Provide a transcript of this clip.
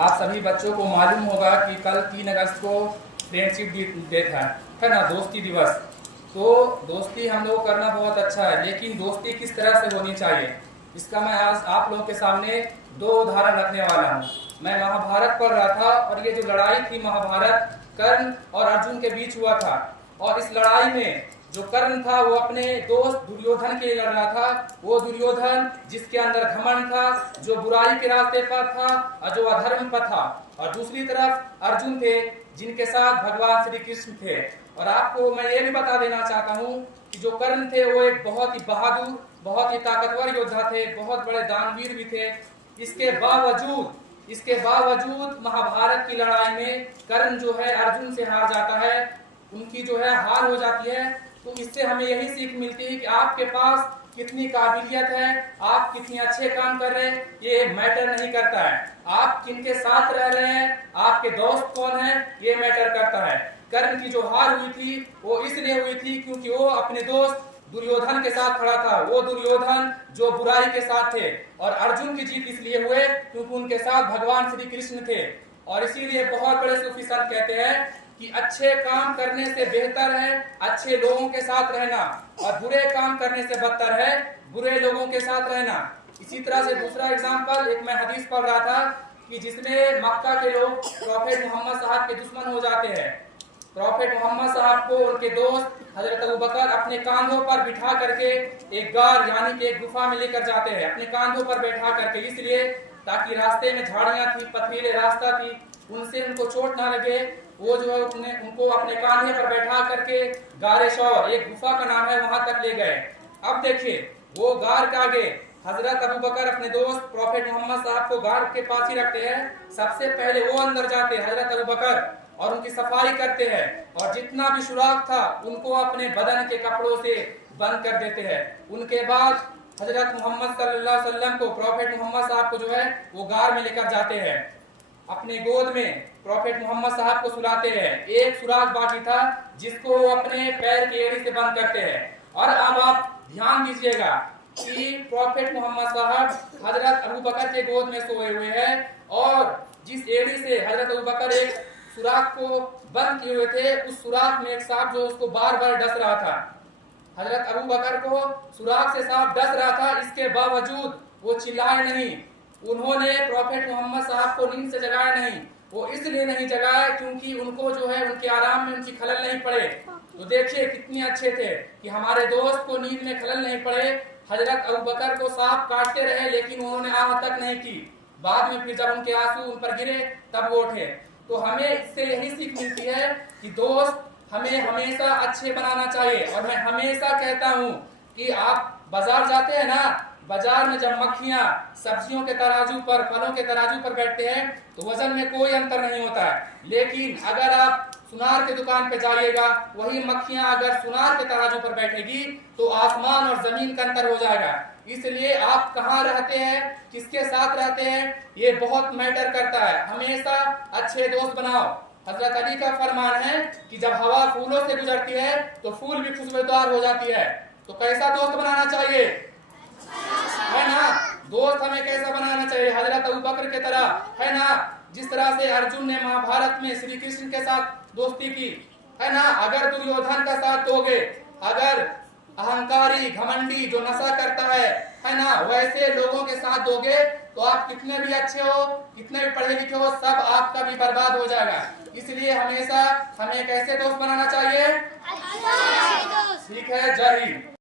आप सभी बच्चों को मालूम होगा कि कल 3 अगस्त को फ्रेंडशिप डे था, है ना, दोस्ती दिवस। तो दोस्ती हम लोग करना बहुत अच्छा है, लेकिन दोस्ती किस तरह से होनी चाहिए इसका मैं आज आप लोगों के सामने 2 उदाहरण रखने वाला हूँ। मैं महाभारत पढ़ रहा था और ये जो लड़ाई थी महाभारत कर्ण और अर्जुन के बीच हुआ था, और इस लड़ाई में जो कर्ण था वो अपने दोस्त दुर्योधन के लिए लड़ रहा था। वो दुर्योधन जिसके अंदर घमंड था, जो बुराई के रास्ते पर था और जो अधर्म पर था, और दूसरी तरफ अर्जुन थे जिनके साथ भगवान श्री कृष्ण थे। और आपको मैं ये भी बता देना चाहता हूँ कि जो कर्ण थे वो एक बहुत ही बहादुर, बहुत ही ताकतवर योद्धा थे, बहुत बड़े दानवीर भी थे। इसके बावजूद महाभारत की लड़ाई में कर्ण जो है अर्जुन से हार जाता है, उनकी जो है हार हो जाती है। तो इससे हमें यही सीख मिलती है कि आपके पास कितनी काबिलियत है, आप कितने अच्छे काम कर रहे हैं, ये मैटर नहीं करता है। आप किनके साथ रह रहे हैं, आपके दोस्त कौन है, ये मैटर करता है। कर्ण की जो हार हुई थी वो इसलिए हुई थी क्योंकि वो अपने दोस्त दुर्योधन के साथ खड़ा था, वो दुर्योधन जो बुराई के साथ थे। और अर्जुन की जीत इसलिए हुए क्योंकि उनके साथ भगवान श्री कृष्ण थे। और इसीलिए बहुत बड़े सूफी संत कहते हैं कि अच्छे काम करने से बेहतर है अच्छे लोगों के साथ रहना, और बुरे काम करने से बदतर है बुरे लोगों के साथ रहना। इसी तरह से दूसरा एग्जाम्पल, एक मैं हदीस पढ़ रहा था कि जिसमें मक्का के लोग प्रॉफेट मोहम्मद साहब के दुश्मन हो जाते हैं। प्रॉफेट मोहम्मद साहब को उनके दोस्त हजरत अबू बकर अपने कांधों पर बिठा करके एक गार यानी कि एक गुफा में लेकर जाते हैं, अपने कांधों पर बैठा करके, इसलिए ताकि रास्ते में झाड़ियां थी, पथरीले रास्ता थी, उनसे उनको चोट ना लगे। वो जो है उनको अपने कांधे पर बैठा करके गारे शौर, एक गुफा का नाम है, वहां तक ले गए। अब देखिए वो गार के आगे हजरत अबू बकर अपने दोस्त प्रॉफेट मोहम्मद साहब को गार के पास ही रखते हैं। सबसे पहले वो अंदर जाते हैं हजरत अबू बकर और उनकी सफाई करते हैं, और जितना भी सुराख था उनको अपने बदन के कपड़ों से बंद कर देते हैं। उनके बाद हजरत मोहम्मद सल्लल्लाहु अलैहि वसल्लम को, प्रॉफेट मोहम्मद साहब को जो है वो गार में लेकर जाते हैं, अपने गोद में प्रॉफेट मोहम्मद साहब को सुलाते हैं। एक सुराख बाकी था जिसको वो अपने पैर की एड़ी से बंद करते हैं। और अब आप ध्यान दीजिएगा कि प्रॉफेट मोहम्मद साहब हजरत अबू बकर के गोद में सोए हुए हैं, और जिस एड़ी से हजरत अबू बकर एक सुराख को बंद किए हुए थे, उस सुराख में एक सांप जो उसको बार बार डस रहा था। हजरत अबू बकर को सुराख से सांप डस रहा था, इसके बावजूद वो चिल्लाए नहीं। उन्होंने प्रॉफेट मोहम्मद साहब को नींद से जगाया नहीं। वो इसलिए नहीं जगाया क्योंकि उनको जो है उनके आराम में उनकी खलल नहीं पड़े। तो देखिए कितने अच्छे थे कि हमारे दोस्त को नींद में खलल नहीं पड़े। हजरत अबू बकर को सांप काटते रहे लेकिन उन्होंने आह तक नहीं की। बाद में फिर जब उनके आंसू उन पर गिरे तब वो उठे। तो हमें इससे यही सीख मिलती है कि दोस्त हमें हमेशा अच्छे बनाना चाहिए। और मैं हमेशा कहता हूँ कि आप बाजार जाते हैं ना, बाजार में जब मक्खियां सब्जियों के तराजू पर, फलों के तराजू पर बैठते हैं तो वजन में कोई अंतर नहीं होता है। लेकिन अगर आप सुनार के दुकान पे जाइएगा, वही मक्खियां अगर सुनार के तराजू पर बैठेगी तो आसमान और जमीन का अंतर हो जाएगा। इसलिए आप कहाँ रहते हैं, किसके साथ रहते हैं, ये बहुत मैटर करता है। हमेशा अच्छे दोस्त बनाओ। हजरत अली का फरमान है कि जब हवा फूलों से गुजरती है तो फूल भी खुशबूदार हो जाती है। तो कैसा दोस्त बनाना चाहिए, है ना? दोस्त हमें कैसा बनाना चाहिए, हजरत अबू बकर के तरह, है ना? जिस तरह से अर्जुन ने महाभारत में श्री कृष्ण के साथ दोस्ती की, है ना? अगर दुर्योधन का साथ दोगे, अगर अहंकारी घमंडी जो नशा करता है ना, वैसे लोगों के साथ दोगे तो आप कितने भी अच्छे हो, कितने भी पढ़े लिखे हो, सब आपका भी बर्बाद हो जाएगा। इसलिए हमेशा हमें कैसे दोस्त बनाना चाहिए,